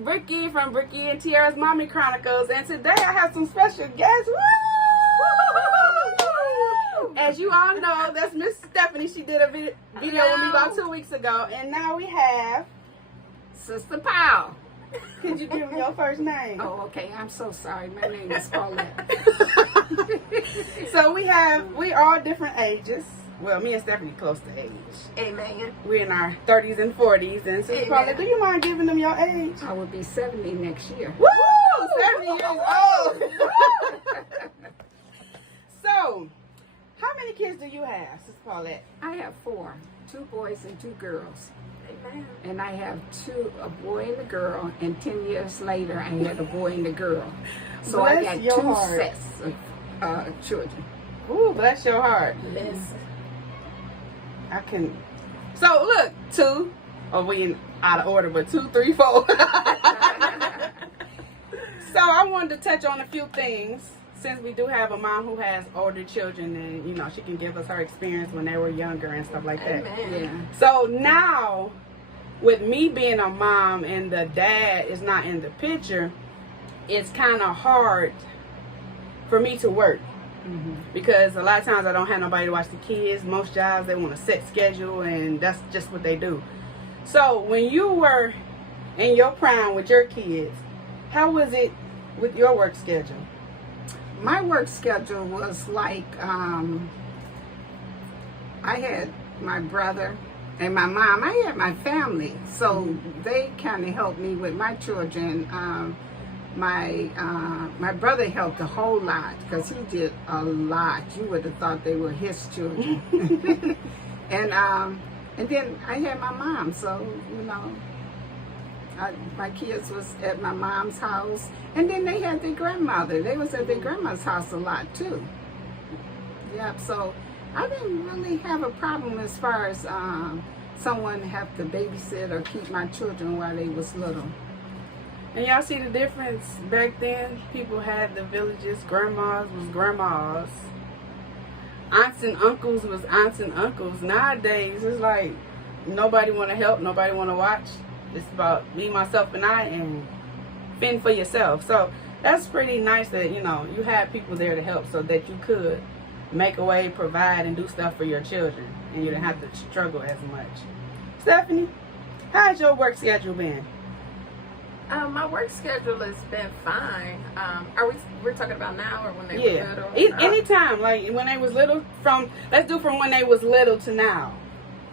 Bricky from Bricky and Tiara's Mommy Chronicles, and today I have some special guests. Woo! As you all know, that's Miss Stephanie. She did a video with me about 2 weeks ago, and now we have Sister Powell. Could you give me your first name? Oh, okay. I'm so sorry. My name is Paulette. So we all different ages. Well, me and Stephanie close to age. Amen. We're in our 30s and 40s, and Sister Paulette, do you mind giving them your age? I will be 70 next year. Woo! 70 years old. So, how many kids do you have, Sister Paulette? I have 4, 2 boys and 2 girls. Amen. And I have a boy and a girl, and 10 years later I had a boy and a girl. So Bless I got your 2 heart. sets of children. Ooh, bless your heart. Listen. I can. So look, 2. Oh, we in out of order, but 2, 3, 4. So I wanted to touch on a few things since we do have a mom who has older children, and you know she can give us her experience when they were younger and stuff like that. Amen. Yeah. So now, with me being a mom and the dad is not in the picture, it's kind of hard for me to work. Mm-hmm. Because a lot of times I don't have nobody to watch the kids. Most jobs, they want a set schedule, and that's just what they do. So when you were in your prime with your kids, how was it with your work schedule? My work schedule was like, I had my brother and my mom. I had my family, so they kind of helped me with my children. My brother helped a whole lot because he did a lot. You would have thought they were his children. and then I had my mom, so you know, my kids was at my mom's house, and then they had their grandmother. They was at their grandma's house a lot too. Yep. So I didn't really have a problem as far as someone have to babysit or keep my children while they was little. And y'all see the difference? Back then, people had the villages. Grandmas was grandmas. Aunts and uncles was aunts and uncles. Nowadays, it's like nobody want to help, nobody want to watch. It's about me, myself, and I, and fend for yourself. So that's pretty nice that, you know, you had people there to help so that you could make a way, provide, and do stuff for your children. And you didn't have to struggle as much. Stephanie, how's your work schedule been? My work schedule has been fine. We're talking about now or when they were little? Anytime, like when they was little. Let's do from when they was little to now.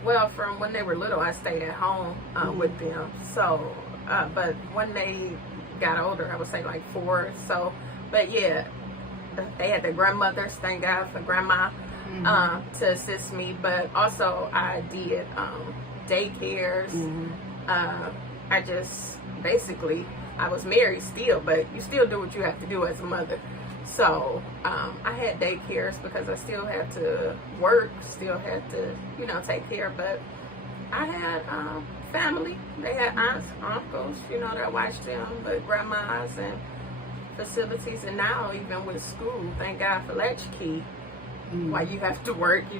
Well, from when they were little, I stayed at home with them. So, but when they got older, I would say like 4. So, but yeah, they had their grandmothers. Thank God for grandma to assist me. But also, I did daycares. I just basically, I was married still, but you still do what you have to do as a mother. So I had daycares because I still had to work, still had to, you know, take care. But I had family. They had aunts, uncles, you know, that watched them, but grandmas and facilities. And now even with school, thank God for Latchkey. While you have to work, you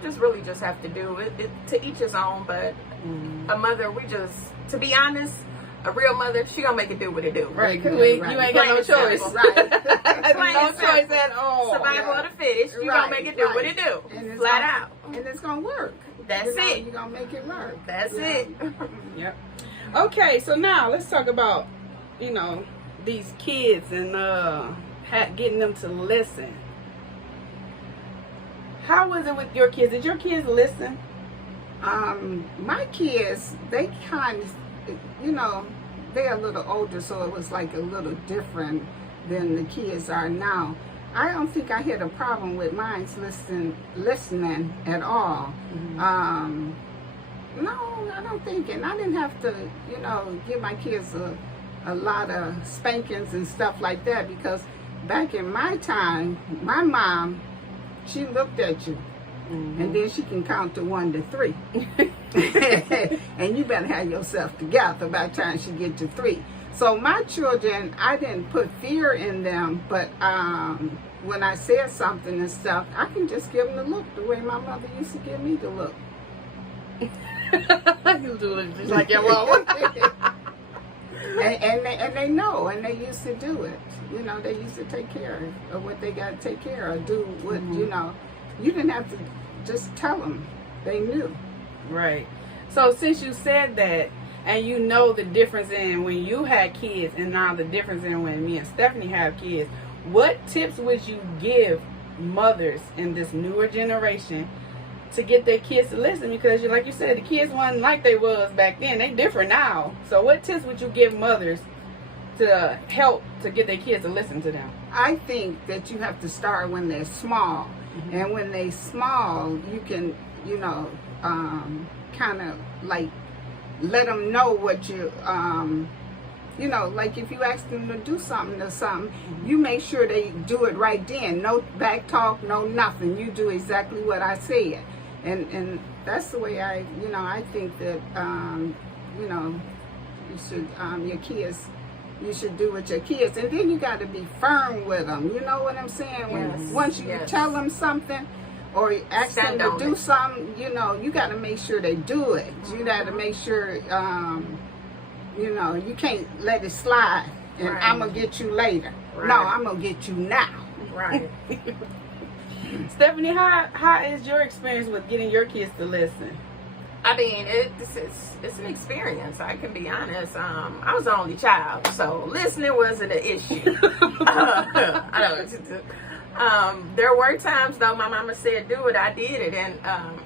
just really just have to do it to each his own. But a mother, to be honest, a real mother, she gonna make it do what it do. Right, because you ain't got no choice. Right. No choice at all. Survival of the fittest. You gonna make it do what it do. And Flat out. And it's gonna work. That's it. You're gonna make it work. That's it. Yep. Okay, so now let's talk about, you know, these kids and getting them to listen. How was it with your kids? Did your kids listen? My kids, they kind of, you know, they're a little older, so it was like a little different than the kids are now. I don't think I had a problem with mine listening at all. No, I don't think, and I didn't have to, you know, give my kids a lot of spankings and stuff like that, because back in my time, my mom, she looked at you. And then she can count to 1 to 3. And you better have yourself together by the time she get to 3. So my children, I didn't put fear in them, but when I said something and stuff, I can just give them the look the way my mother used to give me the look. You do it just like your mama. and they know, and they used to do it. You know, they used to take care of what they got to take care of. Do what you know. You didn't have to just tell them. They knew. Right. So since you said that, and you know the difference in when you had kids and now the difference in when me and Stephanie have kids, what tips would you give mothers in this newer generation to get their kids to listen? Because like you said, the kids wasn't like they was back then. They different now. So what tips would you give mothers to help to get their kids to listen to them? I think that you have to start when they're small. And when they're small, you can, you know, kind of like let them know what you, you know, like if you ask them to do something or something, you make sure they do it right then. No back talk, no nothing. You do exactly what I said. And that's the way I, you know, I think that, you know, you should, your kids, you should do with your kids. And then you got to be firm with them. You know what I'm saying? When, once you tell them something or ask them to do something, you know, you got to make sure they do it. You got to make sure, you know, you can't let it slide and I'm going to get you later. No, I'm going to get you now. Right. Stephanie, how is your experience with getting your kids to listen? I mean, it's an experience. I can be honest. I was the only child, so listening wasn't an issue. There were times though my mama said do it, I did it, and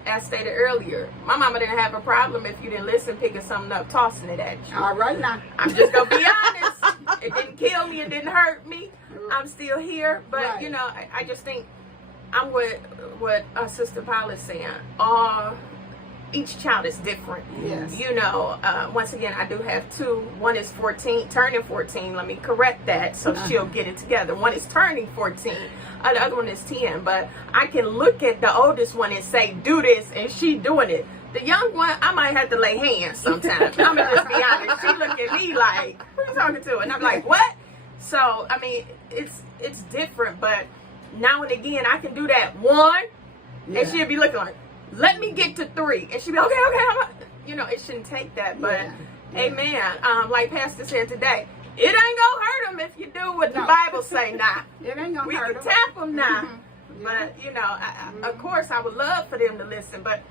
as stated earlier, my mama didn't have a problem if you didn't listen, picking something up, tossing it at you. All right now. I'm just gonna be honest. It didn't kill me. It didn't hurt me. I'm still here, but you know, I just think I'm with what Sister Paula is saying. Each child is different. Yes. You know, once again, I do have two. One is 14, turning 14. Let me correct that so she'll get it together. One is turning 14. The other one is 10. But I can look at the oldest one and say, do this, and she doing it. The young one, I might have to lay hands sometimes. I'm going to just be honest. She look at me like, who are you talking to? And I'm like, what? So, I mean, it's different. But now and again, I can do that one, and she'll be looking like, let me get to 3, and she'd be okay. You know, it shouldn't take that, but amen. Like Pastor said today, it ain't gonna hurt them if you do what the Bible say now. It ain't gonna we hurt can them. tap them now, but you know, of course, I would love for them to listen, but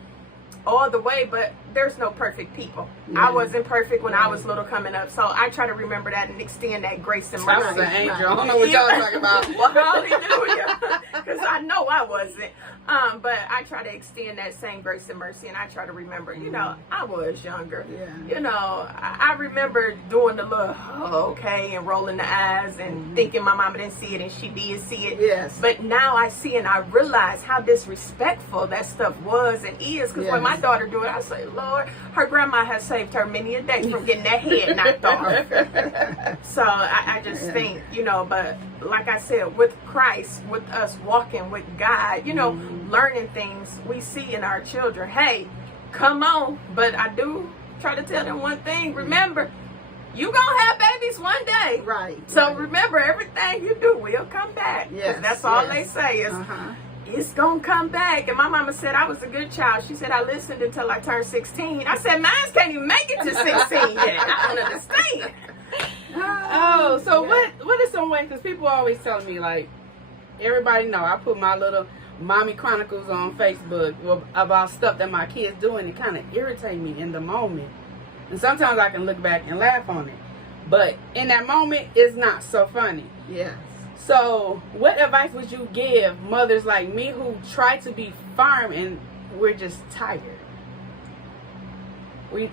all the way. But there's no perfect people. I wasn't perfect when I was little coming up, so I try to remember that and extend that grace and mercy. I was an angel. I don't know what y'all talking about. Well, hallelujah, because I know I wasn't. But I try to extend that same grace and mercy, and I try to remember, you know, I was younger. You know, I remember doing the little, okay, and rolling the eyes and thinking my mama didn't see it, and she did see it. Yes. But now I see and I realize how disrespectful that stuff was and is, because when my daughter do it, I say, Lord, her grandma has saved her many a day from getting that head knocked off. So I just think, you know, but like I said, with Christ, with us walking with God, you know, learning things we see in our children. Hey, come on. But I do try to tell them one thing. Remember, you gonna have babies one day. Right. So remember, everything you do will come back. Yes. That's all they say is, it's gonna come back. And my mama said I was a good child. She said I listened until I turned 16. I said, mine can't even make it to 16 yet. I don't understand. Oh, so what is some way? Because people always telling me, like, everybody know I put my little mommy chronicles on Facebook about stuff that my kids do, and it kind of irritate me in the moment. And sometimes I can look back and laugh on it, but in that moment, it's not so funny. Yes. So, what advice would you give mothers like me who try to be firm and we're just tired?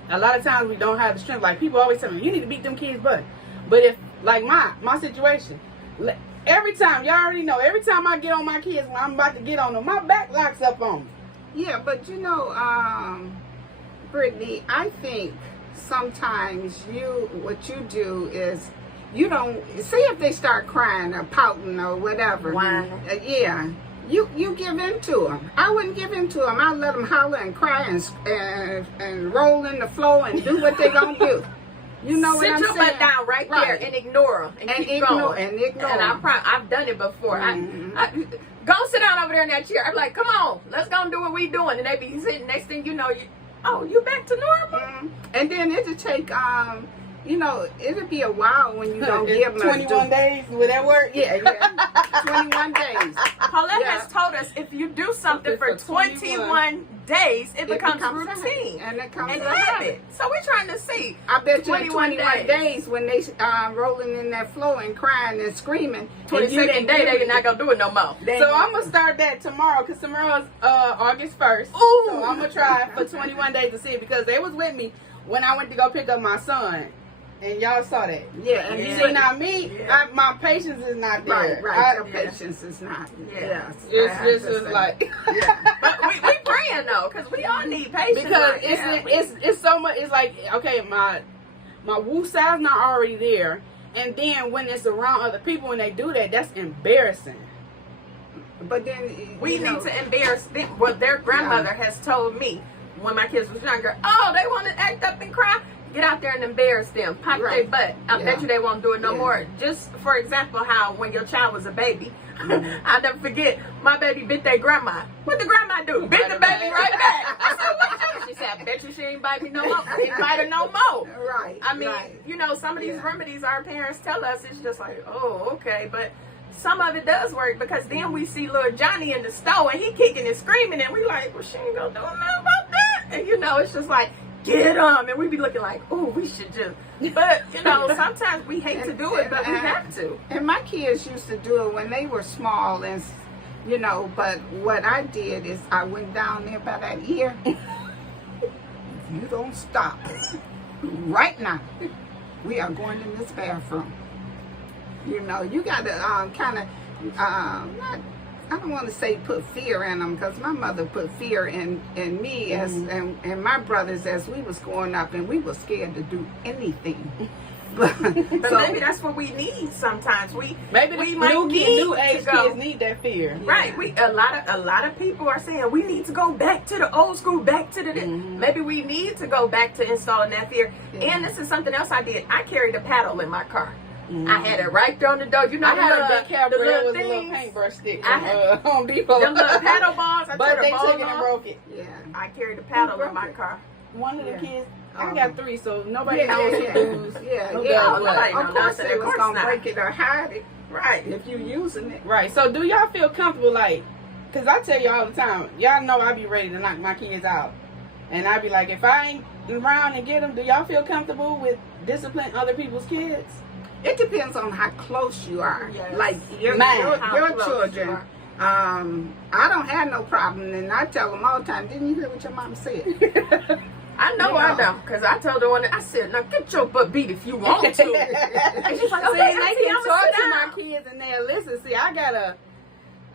A lot of times we don't have the strength. Like, people always tell me, you need to beat them kids' butt. But if, like my situation, every time, y'all already know, every time I get on my kids when I'm about to get on them, my back locks up on me. Yeah, but you know, Brittany, I think sometimes what you do is you don't see if they start crying or pouting or whatever. You give in to them. I wouldn't give in to them. I let them holler and cry and roll in the floor and do what they gonna do. You know what I'm saying? Sit your butt down right there and ignore them and keep going. And ignore. And I've done it before. I go sit down over there in that chair. I'm like, come on, let's go and do what we doing. And they be sitting. Next thing you know, you back to normal. And then it'll take you know, it'll be a while when you don't give them 21 days, will that work? Yeah, 21 days. Paulette Yeah. has told us if you do something for for 21 days, it becomes routine. And it comes And a habit. habit. So we're trying to see. I bet you 21 21 days when they rolling in that floor and crying and screaming. and you 22nd didn't day, give they're not going to do it no more. So I'm gonna start that tomorrow because tomorrow's August 1st. Ooh. So I'm gonna try for 21 days to see it because they was with me when I went to go pick up my son, and y'all saw that. Yeah, and Yeah. you See now me, Yeah. my patience is not there. right. Your yeah. patience is not. Yeah. Yes, It's I just understand. like Yeah. But we praying though, because we all need patience. because right now. it's so much. It's like okay, my woo side's not already there, and then when it's around other people when they do that, that's embarrassing. But then We you know, need to embarrass them. What their grandmother has told me when my kids was younger. Oh, they want to act up and cry. Get out there and embarrass them. Pop Right. their butt. I bet Yeah. you they won't do it no Yeah. more. Just for example, how when your child was a baby, I'll never forget, my baby bit their grandma. What the grandma do? Bit the baby right back. I said, what? She said, I bet you she ain't bite me no more. I didn't bite her no more. Right. I mean, right. you know, some of these Yeah. remedies our parents tell us, it's just like, oh, okay. But some of it does work because then we see little Johnny in the store and he kicking and screaming and we like, well, she ain't gonna do nothing about that. And you know, it's just like, get him. And we be looking like, oh, we should just. But, you know, sometimes we hate to do it, but we have to. And my kids used to do it when they were small, and you know. But what I did is I went down there by that ear. If you don't stop right now, we are going in this bathroom. You know, you got to kind of not. I don't want to say put fear in them because my mother put fear in me as and my brothers as we was growing up, and we were scared to do anything. But But so, maybe that's what we need sometimes. Maybe we the might new need age to go. kids need that fear. Right, we a lot of people are saying we need to go back to the old school, back to the. Maybe we need to go back to installing that fear. Yeah. And this is something else I did. I carried a paddle in my car. I had it right there on the door. You know, I had a the big caliber. the It little was a little things. paintbrush stick I from had- Home Depot. Them little paddle balls. I But turned they the took ball it and off. broke it. yeah. I carried a paddle broke in my it? car. One of the Yeah. kids, I Oh. got 3, so nobody Yeah, knows yeah, who does. yeah, who yeah. does Oh, what. nobody Of knows course, nothing. they Of was course gonna not. break it or hide it Right. if you using it. Right. So do y'all feel comfortable like? Cause I tell you all the time, y'all know I be ready to knock my kids out, and I be like, if I ain't around and get them, do y'all feel comfortable with disciplining other people's kids? It depends on how close you are. Yes. Like your Mine. How your close children. you I don't have no problem, and I tell them all the time. Didn't you hear what your mom said? I know You I know. don't, because I told her one. I said, "Now get your butt beat if you want to." And she's like, See, "Okay, they auntie, can I'ma talk sit to my down." kids and they'll listen. See, I gotta.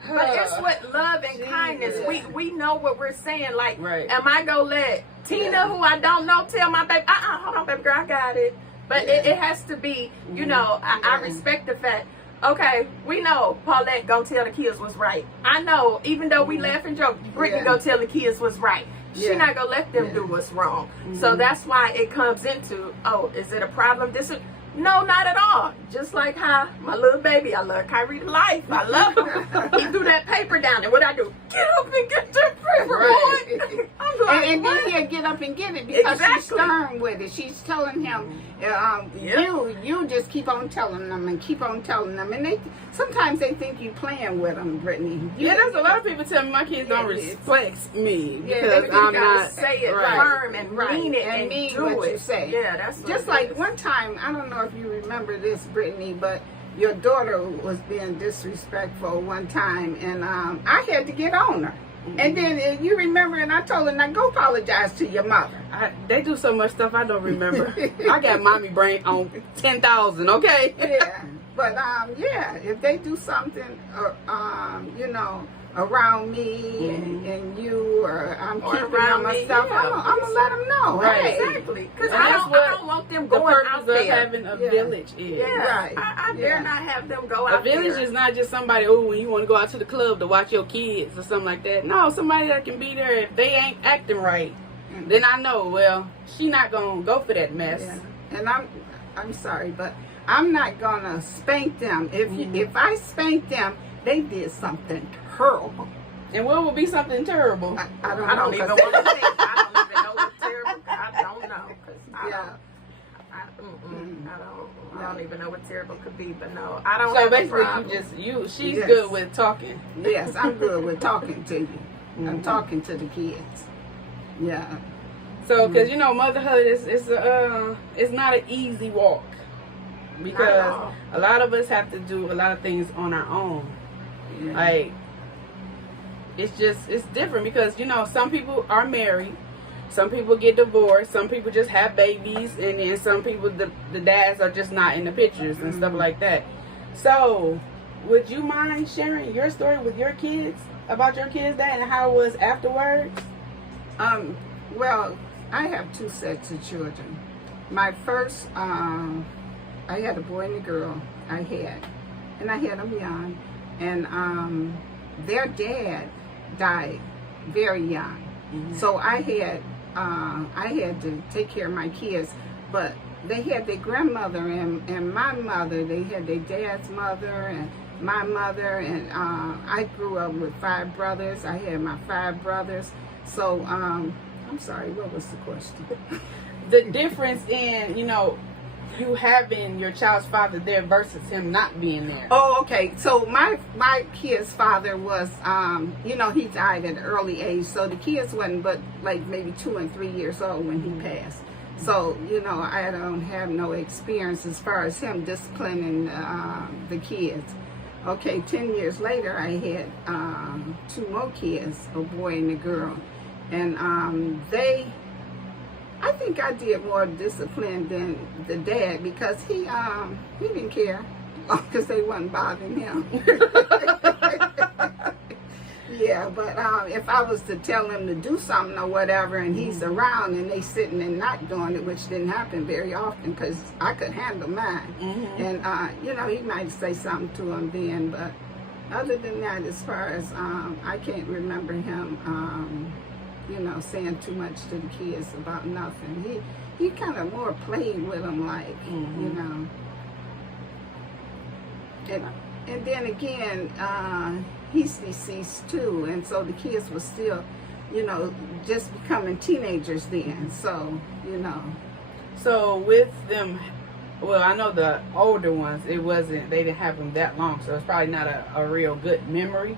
But it's with love and Jesus. kindness. We know what we're saying. Like, Right. am I gonna let Tina, who I don't know, tell my baby? Hold on, baby girl, I got it. But Yeah. it has to be. You know, I Yeah. respect the fact. Okay, we know Paulette gonna tell the kids what's right. I know, even though we laugh and joke, Brittany Yeah. gonna tell the kids what's right. She Yeah. not gonna let them Yeah. do what's wrong. So that's why it comes into, oh, is it a problem? No, not at all. Just like how my little baby, I love Kyrie to life. I love him. He threw that paper down, and what I do? Get up and get that paper, Right. boy. I'm like, And then what? he'll get up and get it because she's Exactly. stern with it. She's telling him, you just keep on telling them and keep on telling them. And sometimes they think you playing with them, Brittany. Yeah, there's a lot of people tell me my kids don't Yeah, it's- respect me Yeah, because they I'm gotta not. say it right. firm and Right. mean it And and, mean do what it. you say. Yeah, that's what Just it like is. one time, I don't know if you remember this, Brittany, but your daughter was being disrespectful one time, and I had to get on her. And then you remember, and I told her, now go apologize to your mother. They do so much stuff I don't remember. I got mommy brain on 10,000. Okay. Yeah, but yeah, if they do something, you know, around me and you, or I'm Or keeping around them me, and stuff, yeah. I'm gonna let them know. Right. Hey, Exactly. Because And I that's don't what want them The going purpose out of there. having a Yeah. village is. Yeah, Right. I Yeah. dare not have them go A out village there. is not just somebody, oh, when you want to go out to the club to watch your kids or something like that. No, somebody that can be there if they ain't acting right. Then I know, well, she not going to go for that mess. Yeah. And I'm sorry, but I'm not gonna spank them. If I spank them, they did something terrible. And what would be something terrible? I don't I know. don't even 'cause- want to think. I don't even know what's terrible. I don't know. 'Cause I Yeah. don't. I don't even know what terrible could be, but no, I don't. So have basically, a problem. she's Yes. good with talking. Yes, I'm good with talking to you. I'm talking to the kids. Yeah. So, because you know, motherhood it's not an easy walk, because all. a lot of us have to do a lot of things on our own. Yeah. Like, it's different, because you know, some people are married, some people get divorced, some people just have babies, and then some people, the dads are just not in the pictures and stuff like that. So, would you mind sharing your story with your kids, about your kids' dad, and how it was afterwards? Well, I have 2 sets of children. My first, I had a boy and a girl. I had them young, and their dad died very young. So I had to take care of my kids, but they had their grandmother and my mother. They had their dad's mother and my mother, and I grew up with 5 brothers. I had my 5 brothers. So I'm sorry, what was the question? The difference in, you know, you having your child's father there versus him not being there. Oh, okay. So my kid's father was, you know, he died at an early age. So the kids wasn't but like maybe 2 and 3 years old when he passed. So, you know, I don't have no experience as far as him disciplining the kids. Okay, 10 years later, I had 2 more kids, a boy and a girl. And I think I did more discipline than the dad, because he didn't care, because they wasn't bothering him. Yeah, but if I was to tell him to do something or whatever, and he's around and they sitting and not doing it, which didn't happen very often, because I could handle mine. And you know, he might say something to him then, but other than that, as far as I can't remember him you know, saying too much to the kids about nothing. He kind of more played with them, like, you know. And then again, he's deceased too, and so the kids were still, you know, just becoming teenagers then. So, you know. So with them, well, I know the older ones, they didn't have them that long, so it's probably not a real good memory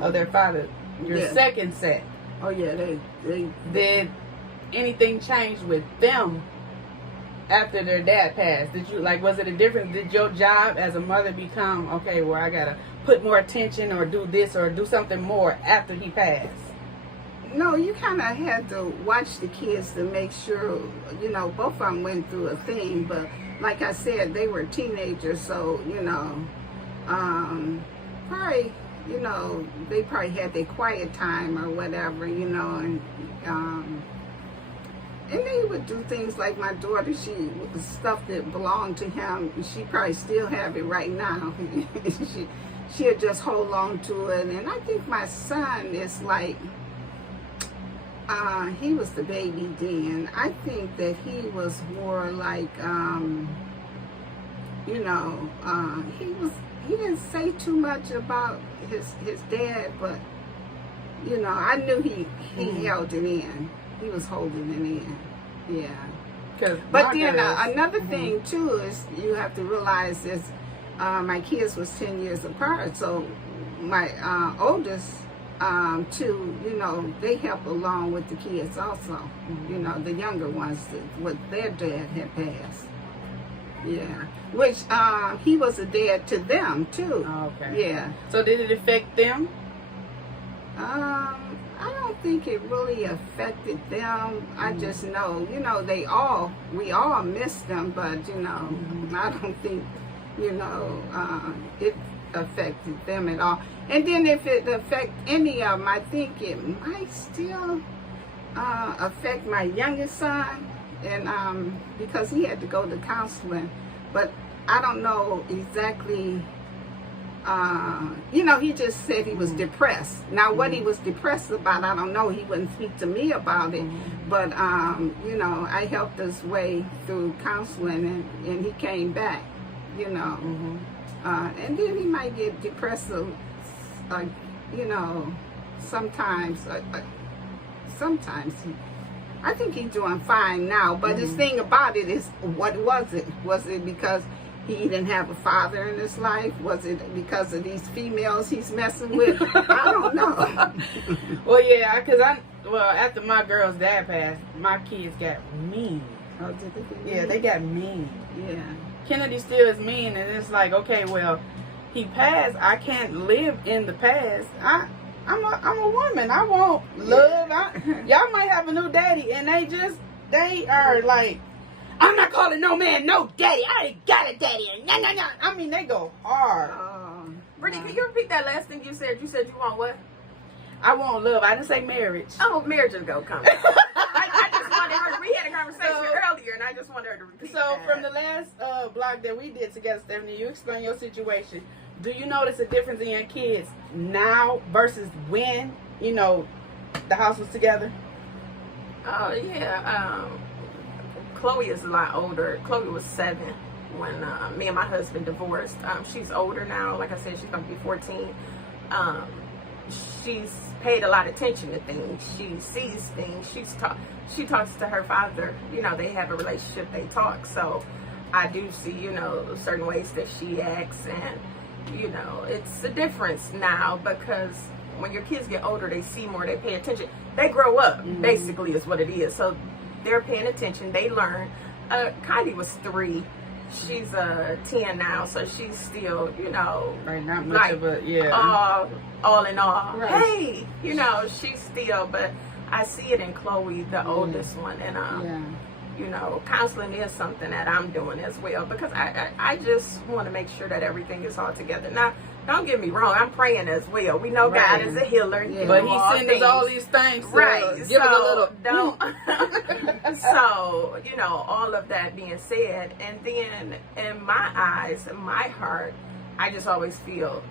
of their father. Your second set. Oh yeah, they Did anything change with them after their dad passed? Did you, like, was it a difference? Did your job as a mother become, okay, well, I gotta put more attention or do this or do something more after he passed? No, you kind of had to watch the kids to make sure, you know, both of them went through a thing, but like I said, they were teenagers, so, you know, probably, you know, they probably had their quiet time or whatever, you know, and they would do things like my daughter, stuff that belonged to him, she probably still have it right now. She'll just hold on to it. And I think my son is like, he was the baby then. I think that he was more like, you know, he didn't say too much about his dad, but, you know, I knew he held it in. He was holding it in, yeah. But then another thing too is you have to realize is my kids was 10 years apart, so my oldest 2, you know, they help along with the kids also. You know, the younger ones, what their dad had passed. Yeah, which he was a dad to them too. Oh, okay. Yeah. So did it affect them? I don't think it really affected them. I just know, you know, we all missed them, but, you know, I don't think, you know, it affected them at all. And then if it affect any of them, I think it might still affect my youngest son, and because he had to go to counseling, but I don't know exactly. You know, he just said he was depressed. Now, what he was depressed about, I don't know. He wouldn't speak to me about it. But, you know, I helped his way through counseling, and he came back, you know. And then he might get depressed, you know, sometimes. Sometimes I think he's doing fine now. But the thing about it is, what was it? Was it because he didn't have a father in his life? Was it because of these females he's messing with? I don't know. Well, yeah, because after my girl's dad passed, my kids got mean. Oh, did they? Yeah, they got mean. Yeah. Kennedy still is mean, and it's like, okay, well, he passed. I can't live in the past. I'm a woman. I want love. Y'all might have a new daddy, and they are like, I'm not calling no man no daddy. I ain't got a daddy. Nah, nah, nah. I mean, they go hard. Brittany, can you repeat that last thing you said? You said you want what? I want love. I didn't say marriage. Oh, marriage is gonna come. I just wanted her. We had a conversation earlier, and I just wanted her to repeat. So from the last blog that we did together, Stephanie, you explain your situation. Do you notice a difference in your kids now versus when the house was together? Oh yeah. Chloe is a lot older. Chloe was 7 when me and my husband divorced. She's older now. Like I said, she's gonna be 14. She's paid a lot of attention to things. She sees things. She talks to her father. They have a relationship. They talk. So I do see, certain ways that she acts, and it's a difference now because when your kids get older, they see more. They pay attention. They grow up. Basically, is what it is. So they're paying attention. They learn. Kylie was 3. She's 10 now, so she's still, right, not much of a all in all. Right. Hey, she's still, but I see it in Chloe, the oldest one, and counseling is something that I'm doing as well because I just want to make sure that everything is all together. Now, don't get me wrong, I'm praying as well. We know God is a healer, but He sends us all these things, right? Give it a little. Don't. So all of that being said, and then in my eyes, in my heart, I just always feel,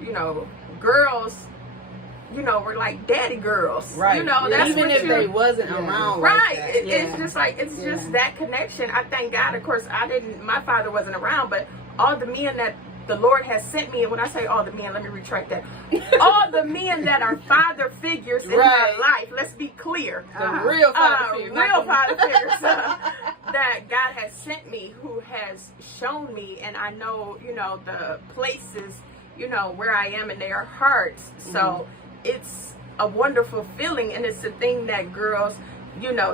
girls. We're like daddy girls, right? That's even if they wasn't around, right? Like it's just like just that connection. I thank God. Of course, my father wasn't around, but all the men that the Lord has sent me, and when I say all the men, let me retract that. All the men that are father figures in my life. Let's be clear. The real father figures, that God has sent me, who has shown me, and I know, the places, where I am in their hearts. So it's a wonderful feeling, and it's a thing that girls,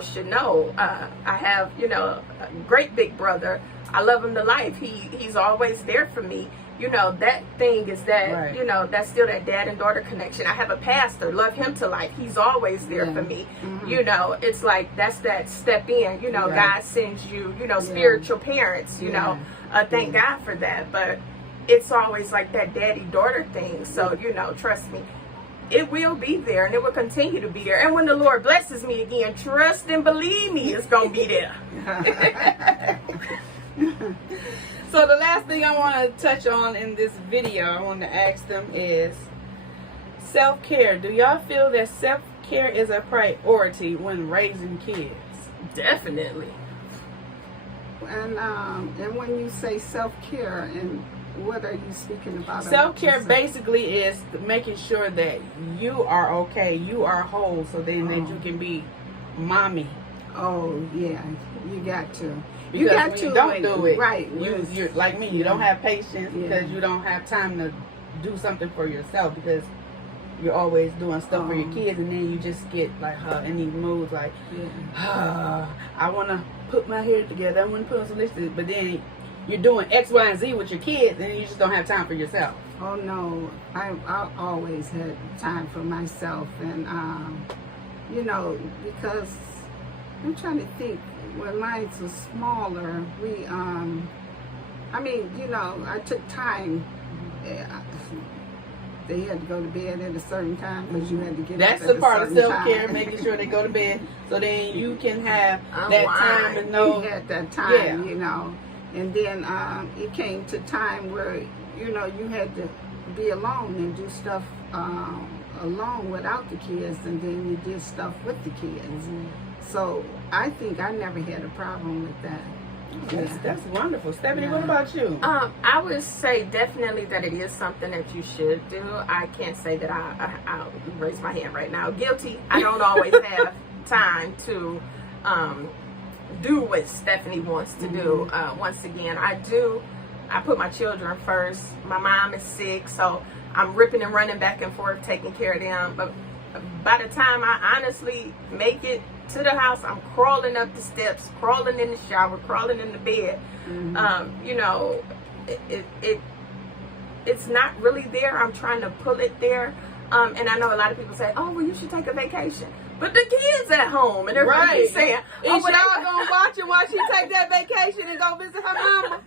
should know. I have, a great big brother. I love him to life. He's always there for me. That thing is that, that's still that dad and daughter connection. I have a pastor, love him to life. He's always there for me. It's like, that's that step in, God sends you, spiritual parents, thank God for that. But it's always like that daddy-daughter thing. So, trust me, it will be there, and it will continue to be there. And when the Lord blesses me again, trust and believe me, it's going to be there. So the last thing I want to touch on in this video, I want to ask them is self-care. Do y'all feel that self-care is a priority when raising kids? Definitely. And when you say self-care, and what are you speaking about? Self-care basically is making sure that you are okay, you are whole, so then that you can be mommy. Oh yeah, you got to. Because you got when to. You don't do it, right? You're like me. You don't have patience because you don't have time to do something for yourself because you're always doing stuff for your kids, and then you just get like in these moods like, I want to put my hair together. I want to put on some lipstick, but then you're doing X, Y, and Z with your kids, and you just don't have time for yourself. Oh no, I always had time for myself, and because I'm trying to think. When mine was smaller, we I took time. They had to go to bed at a certain time because you had to get That's up at the part a of certain self-care, time. making sure they go to bed, so then you can have that time and know. You had that time, and then it came to time where you had to be alone and do stuff alone without the kids, and then you did stuff with the kids. So I think I never had a problem with that. That's wonderful. Stephanie, what about you? I would say definitely that it is something that you should do. I can't say that I'll raise my hand right now. Guilty. I don't always have time to do what Stephanie wants to do. Once again, I put my children first. My mom is sick, so I'm ripping and running back and forth taking care of them. But by the time I honestly make it to the house, I'm crawling up the steps, crawling in the shower, crawling in the bed. You know, it's not really there. I'm trying to pull it there. And I know a lot of people say, oh, well, you should take a vacation. But the kids at home, and everybody keeps saying, "Oh, but y'all gonna watch it while she take that vacation and go visit her mama?"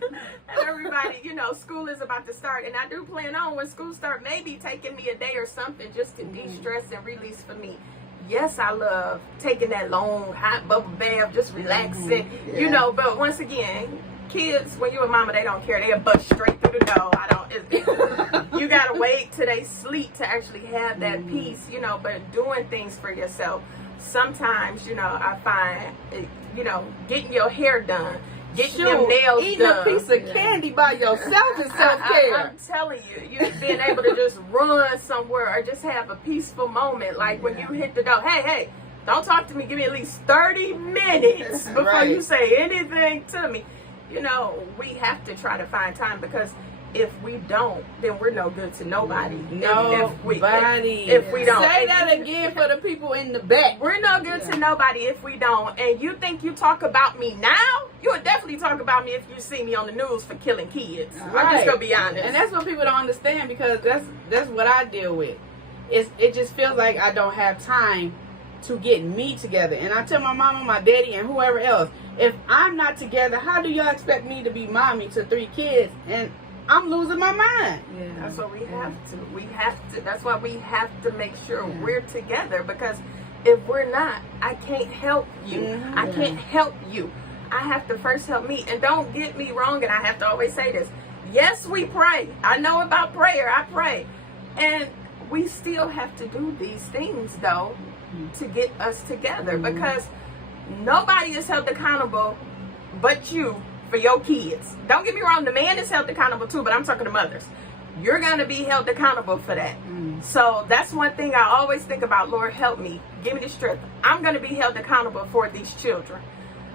Everybody, you know, school is about to start, and I do plan on when school start, maybe taking me a day or something just to de-stress and release for me. Yes, I love taking that long hot bubble bath, just relaxing, you know. But once again, kids, when you're a mama, they don't care. They'll bust straight through the door. You gotta wait till they sleep to actually have that peace, you know. But doing things for yourself, sometimes, you know, I find, you know, getting your hair done, getting your nails eating done, a piece of candy by yourself is self-care. I'm telling you, being able to just run somewhere or just have a peaceful moment, like when you hit the door. Hey, don't talk to me. Give me at least 30 minutes before you say anything to me. You know, we have to try to find time, because if we don't, then we're no good to nobody. Nobody. If we don't. Say that again for the people in the back. We're no good to nobody if we don't. And you think you talk about me now? You would definitely talk about me if you see me on the news for killing kids. Right. I'm just going to be honest. And that's what people don't understand, because that's what I deal with. It just feels like I don't have time to get me together. And I tell my mama, my daddy, and whoever else, if I'm not together, how do y'all expect me to be mommy to 3 kids? And I'm losing my mind. Yeah, that's what we have to. We have to. That's why we have to make sure we're together, because if we're not, I can't help you. I can't help you. I have to first help me. And don't get me wrong, and I have to always say this. Yes, we pray. I know about prayer. I pray. And we still have to do these things, though, to get us together, because nobody is held accountable but you for your kids. Don't get me wrong, the man is held accountable too, but I'm talking to mothers. You're going to be held accountable for that. So that's one thing I always think about. Lord, help me. Give me the strength. I'm going to be held accountable for these children.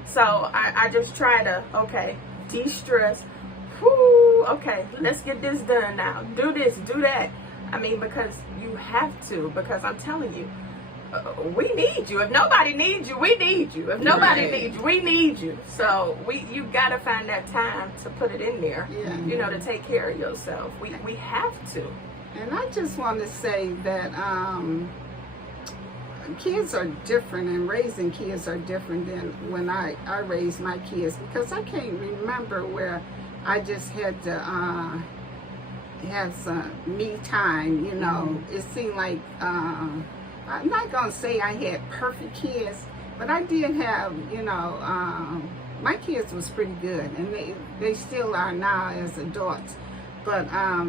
So I just try to, okay, de-stress. Whoo, okay, let's get this done now. Do this, do that. I mean, because you have to, because I'm telling you, we need you. If nobody needs you, we need you. If nobody needs you, we need you. So you gotta find that time to put it in there. You know, to take care of yourself. We have to. And I just want to say that kids are different, and raising kids are different than when I raised my kids, because I can't remember where I just had to have some me time. You know, it seemed like. I'm not going to say I had perfect kids, but I did have, you know, my kids was pretty good, and they still are now as adults. But I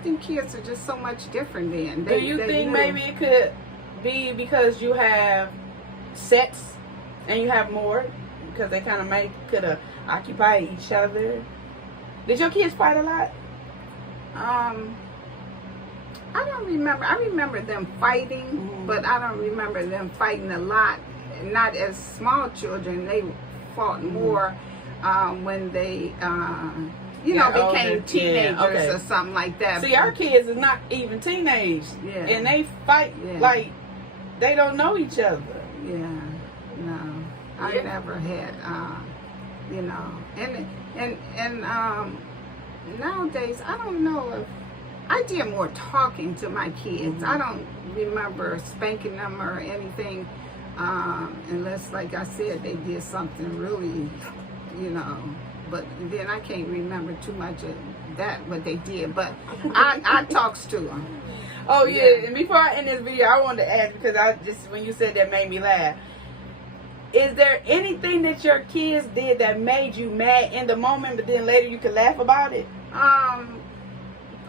think kids are just so much different then. Do you think maybe it could be because you have sex and you have more, because they kind of could occupy each other? Did your kids fight a lot? I don't remember. I remember them fighting, but I don't remember them fighting a lot. Not as small children. They fought more when they, you know, became teenagers or something like that. See, our kids is not even teenage, and they fight like they don't know each other. Yeah, no, I never had, you know, and nowadays I don't know if. I did more talking to my kids. I don't remember spanking them or anything, unless, like I said, they did something really, you know. But then I can't remember too much of that, what they did. But I talks to them. Oh, yeah. And before I end this video, I wanted to ask, because when you said that made me laugh. Is there anything that your kids did that made you mad in the moment, but then later you could laugh about it?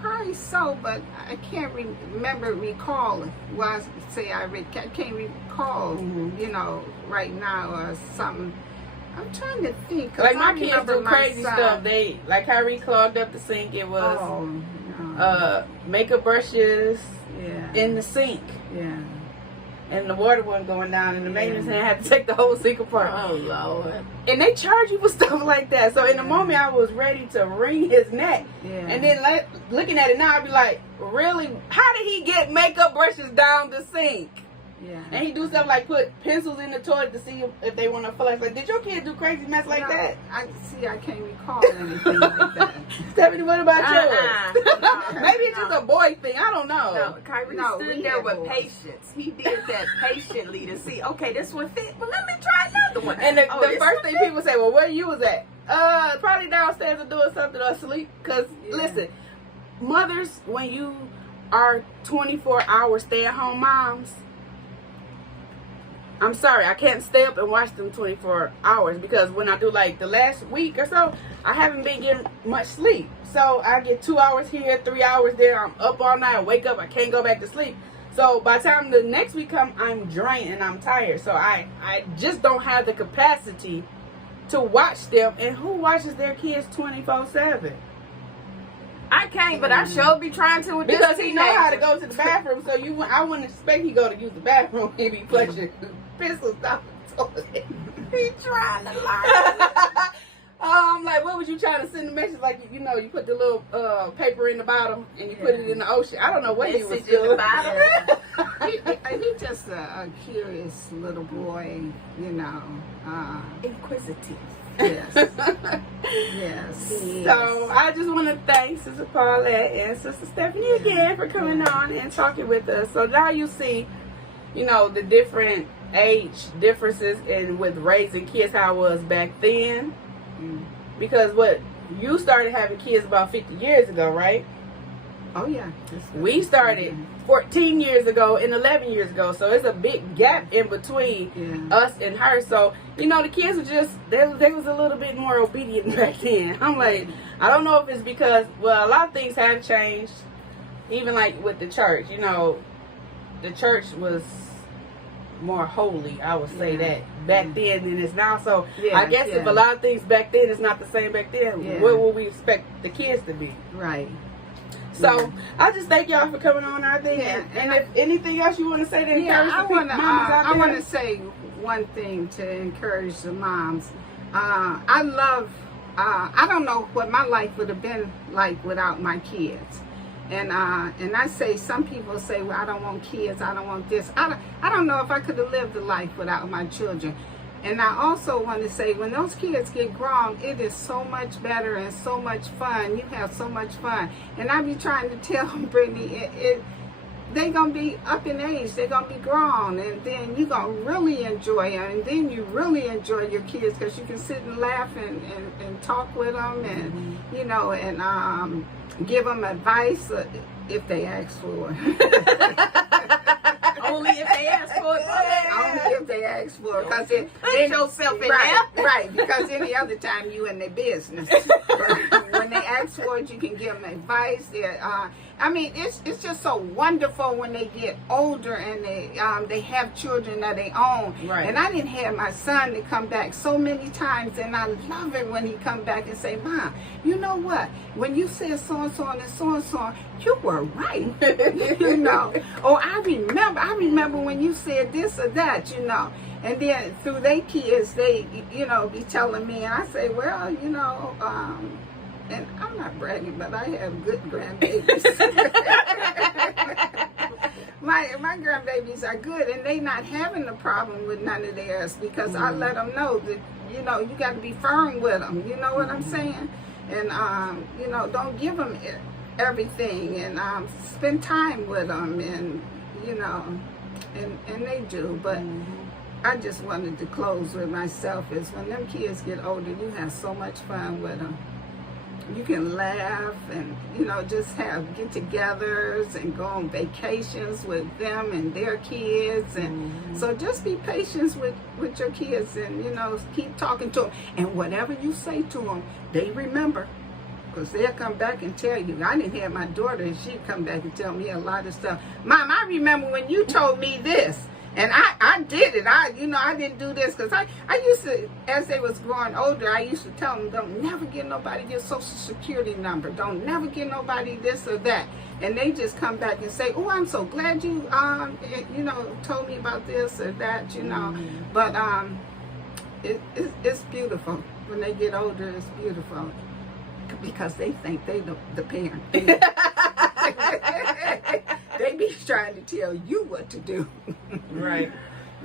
Probably so, but I can't recall. Well, I can't recall, you know, right now or something. I'm trying to think. Like my kids do crazy stuff. They, like Kyrie clogged up the sink. It was makeup brushes in the sink. Yeah. and the water wasn't going down, and the maintenance man had to take the whole sink apart. Oh Lord. And they charge you for stuff like that. So in the moment, I was ready to wring his neck. Yeah. And then looking at it now, I'd be like, really? How did he get makeup brushes down the sink? Yeah. And he do stuff like put pencils in the toilet to see if they want to flush. Like, did your kid do crazy mess like that? I can't recall anything like that. Stephanie, what about Uh-uh. Maybe it's just a boy thing. I don't know. No, Kyrie No, stood we there had with boys. patience. He did that patiently to see, okay, this one fit. Well, let me try another one. And the this first one thing fit? people say, well, where you was at? Probably downstairs or doing something or asleep. Because, Yeah. listen, mothers, when you are 24-hour stay-at-home moms, I'm sorry, I can't stay up and watch them 24 hours because when I do like the last week or so, I haven't been getting much sleep. So I get 2 hours here, 3 hours there. I'm up all night. I wake up. I can't go back to sleep. So by the time the next week comes, I'm drained and I'm tired. So I just don't have the capacity to watch them. And who watches their kids 24/7? I can't, but I sure be trying to with Because this he know how to teenager. go to the bathroom. So I wouldn't expect he go to use the bathroom and be flushing pencils down the toilet. He trying to learn. I'm like, what was you trying to send a message? Like, you know, you put the little paper in the bottom and you put it in the ocean. I don't know what he was Message in the doing. bottom. He's just a curious little boy, you know. Inquisitive. Yes. Yes. he is. So I just want to thank Sister Paulette and Sister Stephanie again for coming on and talking with us. So now you see, you know, the different age differences in with raising kids, how it was back then. Because what you started having kids about 50 years ago, right? Oh yeah. We started 14 years ago and 11 years ago, so it's a big gap in between us and her. So you know, the kids were just they was a little bit more obedient back then. I'm like, I don't know if it's because, well, a lot of things have changed, even like with the church. You know, the church was more holy, I would say, that back then than it's now. So I guess if a lot of things back then is not the same back then, what would we expect the kids to be? Right. So I just thank y'all for coming on our thing. And if anything else you want to say to encourage the mamas out there? I want to say one thing to encourage the moms. I love. I don't know what my life would have been like without my kids. And I say, some people say, well, I don't want kids, I don't want this. I don't know if I could have lived a life without my children. And I also want to say, when those kids get grown, it is so much better and so much fun. You have so much fun. And I be trying to tell Brittany, they're going to be up in age, they're going to be grown, and then you're going to really enjoy them, and then you really enjoy your kids because you can sit and laugh and talk with them, and you know, and give them advice if they ask for it. Only if they ask for it. Only if they ask for it, because Put yourself in right, there. right, because any other time you in their business. But when they ask for it, you can give them advice. I mean, it's just so wonderful when they get older and they have children of their own. Right. And I didn't have my son to come back so many times, and I love it when he come back and say, Mom, you know what? When you said so and so and so and so, you were right. You know. Oh, I remember when you said this or that. You know. And then through their kids, they, you know, be telling me, and I say, well, you know. And I'm not bragging, but I have good grandbabies. my grandbabies are good, and they not having a problem with none of theirs, because I let them know that, you know, you got to be firm with them. You know what I'm saying? And you know, don't give them everything, and spend time with them, and you know, and they do. But I just wanted to close with myself is when them kids get older, you have so much fun with them. You can laugh and, you know, just have get-togethers and go on vacations with them and their kids. And so just be patient with your kids, and, you know, keep talking to them. And whatever you say to them, they remember, because they'll come back and tell you. I didn't have my daughter, and she'd come back and tell me a lot of stuff. Mom, I remember when you told me this. And I did it. I didn't do this because I used to, as they was growing older, I used to tell them, don't never get nobody your social security number. Don't never get nobody this or that. And they just come back and say, oh, I'm so glad you, told me about this or that, But it's beautiful. When they get older, it's beautiful. Because they think they the parent. They be trying to tell you what to do. Right.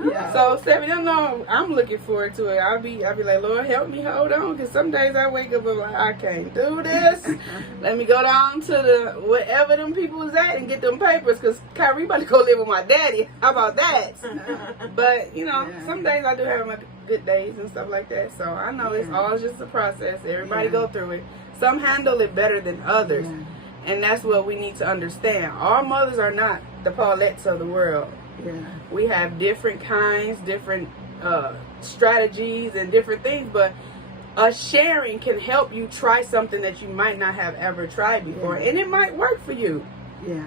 Yeah. So Stephanie, I know I'm looking forward to it. I'll be like, Lord, help me hold on, because some days I wake up and like, I can't do this. Let me go down to the wherever them people is at and get them papers, because Kyrie about to go live with my daddy. How about that? But some days I do have my good days and stuff like that. So I know it's all just a process. Everybody go through it. Some handle it better than others. Yeah. And that's what we need to understand. Our mothers are not the Paulettes of the world. Yeah. We have different kinds, different strategies, and different things. But sharing can help you try something that you might not have ever tried before. And it might work for you. Yeah.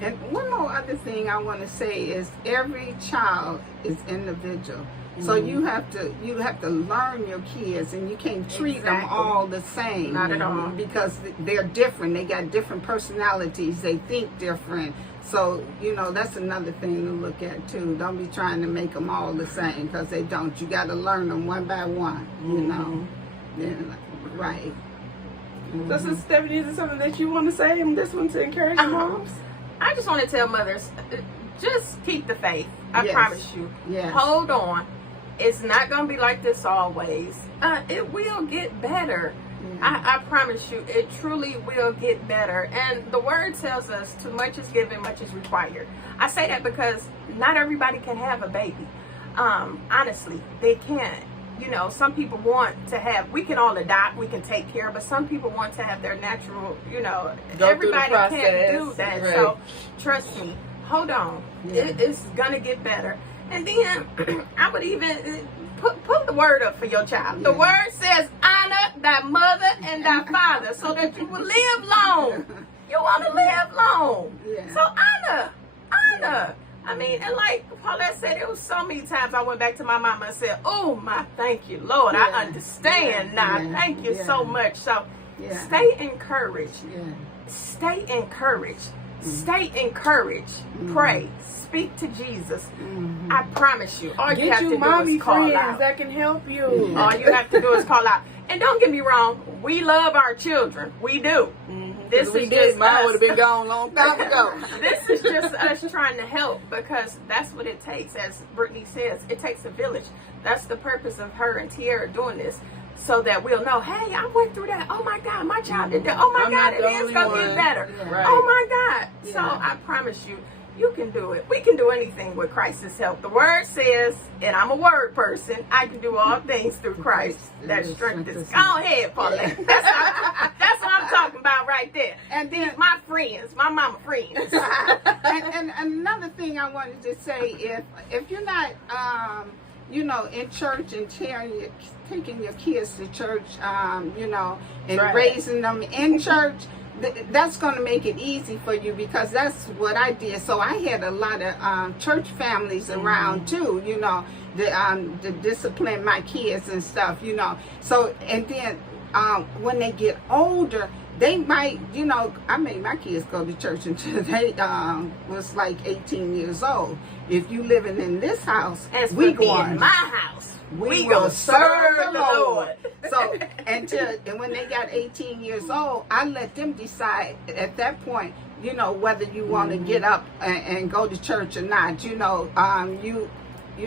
And one more other thing I want to say is every child is individual. So you have to learn your kids, and you can't treat them all the same. Not at all. Because they're different. They got different personalities. They think different. So, that's another thing to look at too. Don't be trying to make them all the same, because they don't. You got to learn them one by one, Yeah, right. So, Sister Stephanie, is there something that you want to say in this one to encourage moms? I just want to tell mothers, just keep the faith. I promise you. Yes. Hold on. It's not going to be like this always. It will get better. I promise you, it truly will get better. And the word tells us too much is given, much is required. I say that because not everybody can have a baby. Honestly, they can't. Some people want to have, we can all adopt, we can take care, but some people want to have their natural, everybody can't do that. Right. So trust me, hold on. It's going to get better. And then I would even put the word up for your child. The word says, honor thy mother and thy father, so that you will live long. You want to live long. So honor. I mean, and like Paulette said, it was so many times I went back to my mama and said, oh, my, thank you, Lord. I understand now. Thank you so much. So stay encouraged. Stay encouraged. Stay encouraged. Pray. Speak to Jesus. I promise you. All you have to do is call out. That can help you. All you have to do is call out. And don't get me wrong, we love our children. We do. This is just mine would have been gone a long time ago. This is just us trying to help, because that's what it takes. As Brittany says, it takes a village. That's the purpose of her and Tiara doing this, so that we'll know, hey, I went through that. Oh my God, my child did that. Oh my God, it is going to get better. Right. Oh my God. So I promise you, you can do it. We can do anything with Christ's help. The word says, and I'm a word person, I can do all things through Christ that strengthens. Go ahead, Paulette. That's what I'm talking about right there. And then my friends, my mama friends. and another thing I wanted to say, if you're not in church and taking your kids to church, and raising them in church, that's going to make it easy for you, because that's what I did. So I had a lot of church families around too, to discipline my kids and stuff, So, and then when they get older, they might, I made my kids go to church until they was like 18 years old. If you living in this house, we going in my house. We gonna serve the Lord. So and when they got 18 years old, I let them decide at that point, whether you want to get up and go to church or not. You're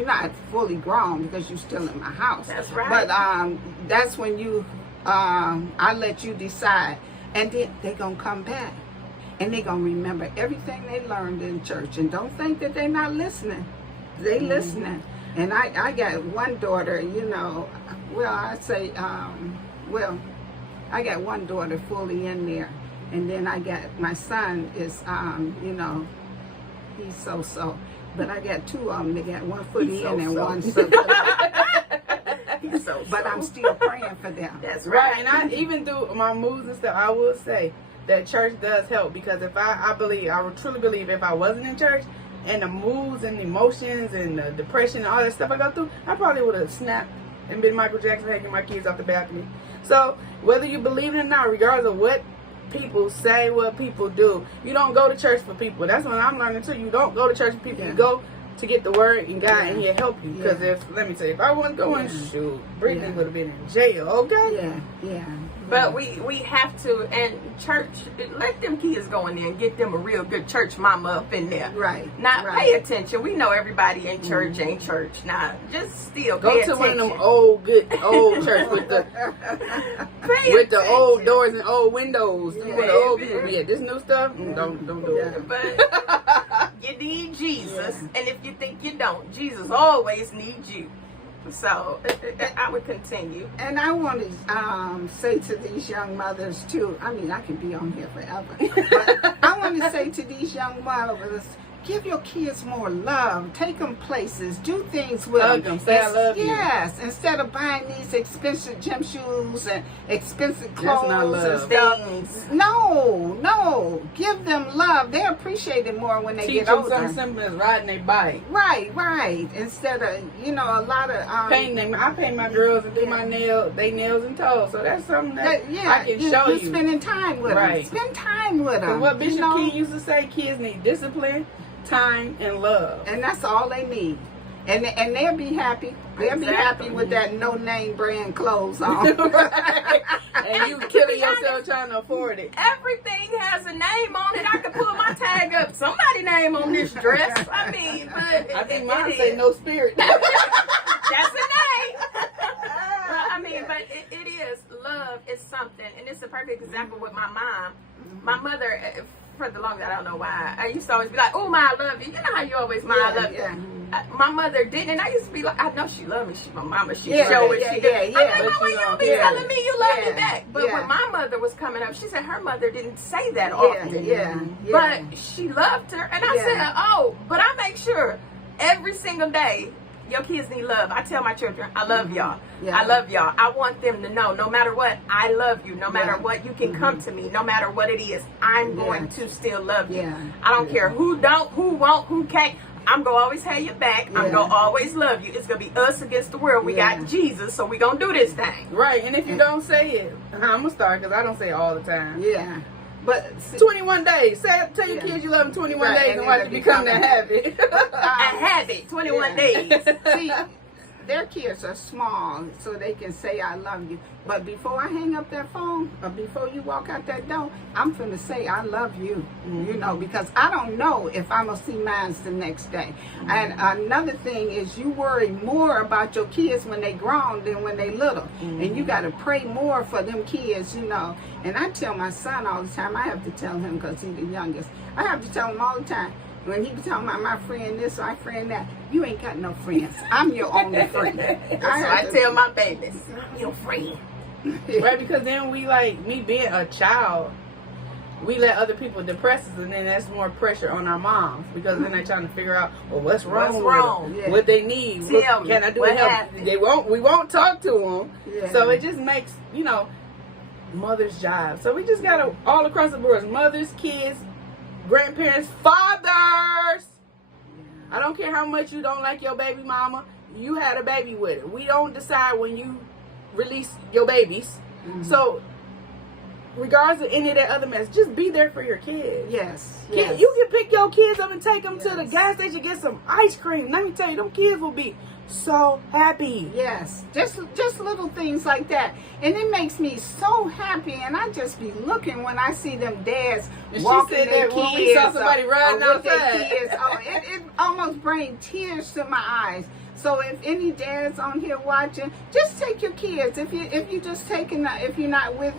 not fully grown because you're still in my house. That's right. But that's when I let you decide, and then they gonna come back. And they're going to remember everything they learned in church. And don't think that they're not listening. They listening. And I got one daughter, I got one daughter fully in there. And then I got, my son is, he's so. But I got two of them. They got one foot in and one so. But I'm still praying for them. That's right. And I even through my moves and stuff, I will say that church does help, because if I truly believe if I wasn't in church and the moods and emotions and the depression and all that stuff I go through, I probably would have snapped and been Michael Jackson hanging my kids off the balcony. So whether you believe it or not, regardless of what people say, what people do, you don't go to church for people. That's what I'm learning too. You don't go to church for people. You go to get the word and God, and He'll help you. Because let me tell you, if I wasn't going, shoot, Brittany would have been in jail. Okay. Yeah. But we have to, and church, let them kids go in there and get them a real good church mama up in there. Right. Now, pay attention. We know everybody in church ain't church. Now, just still go pay to attention. one of them old church with the old doors and old windows. Where the old people be at. This new stuff, don't do it. But you need Jesus, and if you think you don't, Jesus always needs you. So I would continue. And I want to say to these young mothers too, I mean, I can be on here forever, but I want to say to these young mothers, give your kids more love. Take them places. Do things with them. Say I love you. Yes, instead of buying these expensive gym shoes and expensive clothes That's not love. and stuff. No. Give them love. They appreciate it more when they Teach get older. them something simple as riding a bike. Right. Instead of, a lot of... painting them. I paint my girls and do my nails and toes. So that's something that I can show you. You're spending time with them. Spend time with them. What Bishop King used to say, kids need discipline, time, and love. And that's all they need. And they'll be happy. They'll be happy with that no-name brand clothes on. Right. And you killing yourself trying to afford it. Everything has a name on it. I could pull my tag up. Somebody's name on this dress. I mean, but I think mine say no spirit. That's a name. I mean, but it is. Love is something. And it's a perfect example with my mom. My mother, for the longest, I don't know why, I used to always be like, oh, Ma, I love you. You know how you always, Ma, I love you. My mother didn't, and I used to be like, I know she loved me. She's my mama. She showed it. She did. I'm like, Mama, you don't be telling me you love me back. But when my mother was coming up, she said her mother didn't say that often. But she loved her. And I said, oh, but I make sure every single day, your kids need love. I tell my children, I love y'all. I love y'all. I want them to know, no matter what, I love you. No matter what, you can come to me. No matter what it is, I'm going to still love you. I don't care who don't, who won't, who can't. I'm going to always have your back. I'm going to always love you. It's going to be us against the world. We got Jesus, so we going to do this thing. Right, and if you don't say it, I'm going to start because I don't say it all the time. But 21 days. Tell your kids you love them 21 days and watch it become that habit. A habit, 21 days. See, their kids are small, so they can say I love you. But before I hang up that phone, or before you walk out that door, I'm finna say I love you, because I don't know if I'm gonna see mine the next day. And another thing is you worry more about your kids when they grown than when they little. And you gotta pray more for them kids, And I tell my son all the time, I have to tell him because he's the youngest, I have to tell him all the time, when he be talking about my friend this, my friend that, you ain't got no friends. I'm your only friend. I tell my babies, I'm your friend. Right, because then we me being a child, we let other people depress us, and then that's more pressure on our moms because then they're trying to figure out, well, what's wrong with them? What they need, can I do to help? We won't talk to them, so it just makes mother's job. So we just gotta all across the board, mothers, kids, grandparents, fathers. I don't care how much you don't like your baby mama, you had a baby with her. We don't decide when you release your babies. So regardless of any of that other mess, just be there for your kids. Yes. You can pick your kids up and take them to the gas station, get some ice cream. Let me tell you, them kids will be so happy. Yes, just little things like that, and it makes me so happy. And I just be looking when I see them dads walking their kids. When we saw somebody riding outside, it almost brings tears to my eyes. So if any dads on here watching, just take your kids. If you just taking, if you're not with,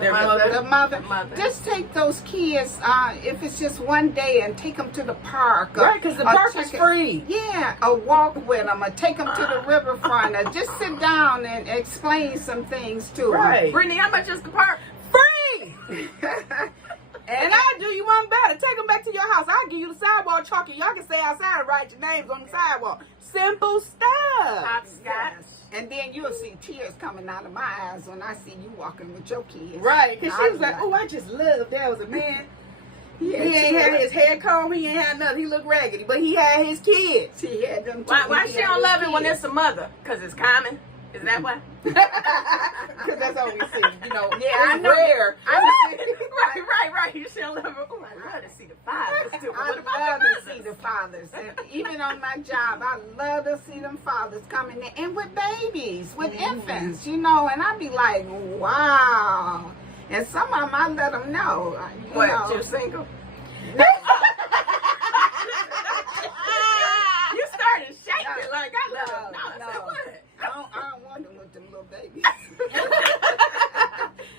the mother, just take those kids. If it's just one day, and take them to the park. Right, because the park is free. Yeah, or walk with them, or take them to the riverfront, or just sit down and explain some things to them. Right, Brittany, how much is the park? Free. And I do you one better. Take them back to your house. I'll give you the sidewalk chalk, and y'all can stay outside and write your names on the sidewalk. Simple stuff. And then you'll see tears coming out of my eyes when I see you walking with your kids. Right, because she was like, oh, I just love that was a man. He ain't had his hair combed. He ain't had nothing. He looked raggedy, but he had his kids. He had them. Why she don't love it when it's a mother? Because it's common? Is that why? Because that's all we see. You know, Yeah, I it's know. rare. Right. You should love it. Oh, I love to see the fathers too. I What about love the to see mothers? the fathers. And even on my job, I love to see them fathers coming in and with babies, with infants, you know. And I be like, wow. And some of them, I let them know. You What, know. you're single? You started shaking like I love it. No, I said, what? I don't want them with them little babies.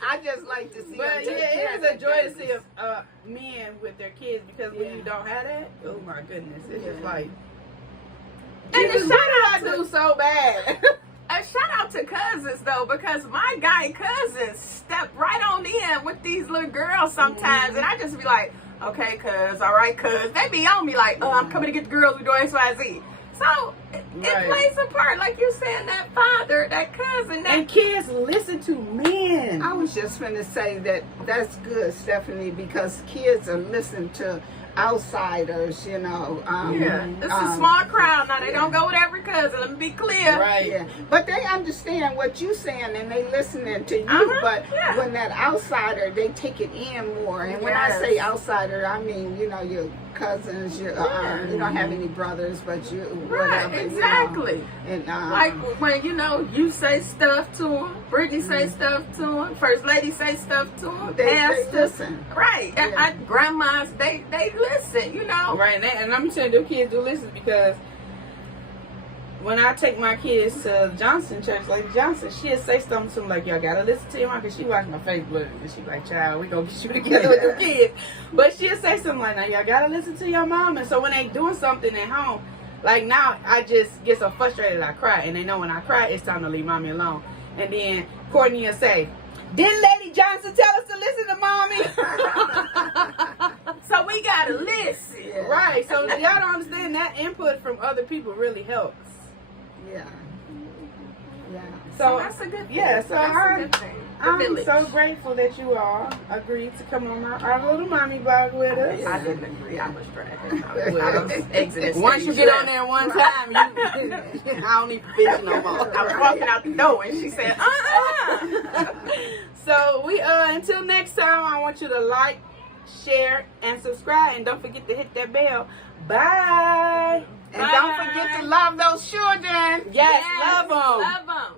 I just like to see But them take yeah, care it of is a their joy to see babies. men with their kids, because when you don't have that, oh my goodness, it's just Yeah. like, And Jesus, a what shout did I out do to so bad? a shout out to cousins though, because my guy cousins step right on in with these little girls sometimes, and I just be like, okay, cuz, all right, cuz. They be on me like, I'm coming to get the girls, we doing XYZ. So it Right. plays a part, like you saying, that father, that cousin, that And kids listen to men. I was just finna say that that's good, Stephanie, because kids are listening to outsiders, you know. yeah, it's a small crowd now. They don't go with every cousin. Let me be clear. Right. Yeah, but they understand what you're saying and they listening to you. Uh-huh, But yeah. when that outsider, they take it in more. And when I Yes. say outsider, I mean, you know, your cousins, your Yeah. you don't have any brothers, but you Right, whatever. exactly. You know. And Like when you say stuff to them, Brittany say stuff to them, First Lady say stuff to them, they Pastor, listen. right? And Yeah. grandmas, they listen, you know. Right, and I'm telling you, the kids do listen, because when I take my kids to Johnson Church, Lady Johnson, she'll say something to them like, y'all gotta listen to your mom, because she watch my Facebook, and she like, child, we gonna get you together with the kids. But she'll say something like, now y'all gotta listen to your mom. And so when they doing something at home, like now, I just get so frustrated I cry, and they know when I cry, it's time to leave mommy alone. And then Courtney will say, didn't Lady Johnson tell us to listen to mommy? So we gotta listen. Yeah. Right, so y'all don't understand that input from other people really helps. Yeah. Yeah. So that's a good thing. yeah, so That's a good thing. The I'm village. so grateful that you all agreed to come on our little mommy blog with us. I didn't agree. I was dragging. I was exiting. Once you stage get on left. there one time, you I don't need permission no more. I was walking out the door and she said, So we until next time, I want you to like, share, and subscribe, and don't forget to hit that bell. Bye. And don't forget to love those children. Yes, love them. Love them.